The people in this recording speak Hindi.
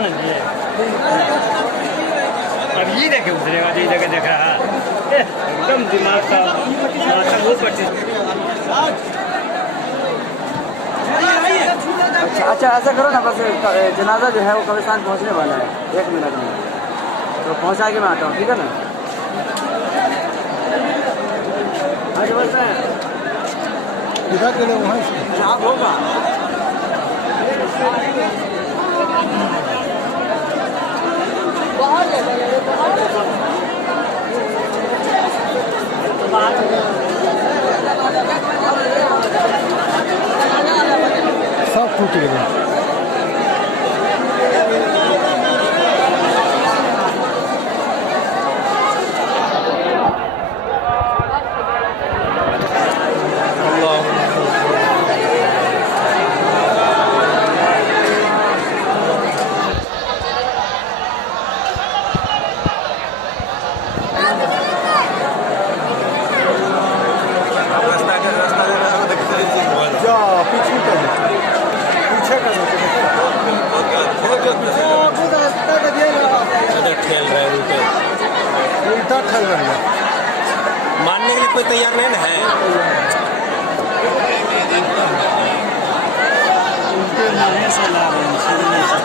ना जी। अब ये देखे उतरेगा जो जगह देख रहा है एकदम दिमाग का ऊपर। अच्छा ऐसा करो ना, बस जनाजा जो है वो कब्रिस्तान पहुंचने वाला है 1 मिनट में, तो पहुंचा के मैं आता हूँ, ठीक है ना? आज बस मैं इधर के लोग वहाँ जहाँ होगा सब टूट गए। उल्टा ठल रहा है, मानने के लिए कोई तैयार नहीं ना है। उनके नारे से ला रहे हैं सुनने से।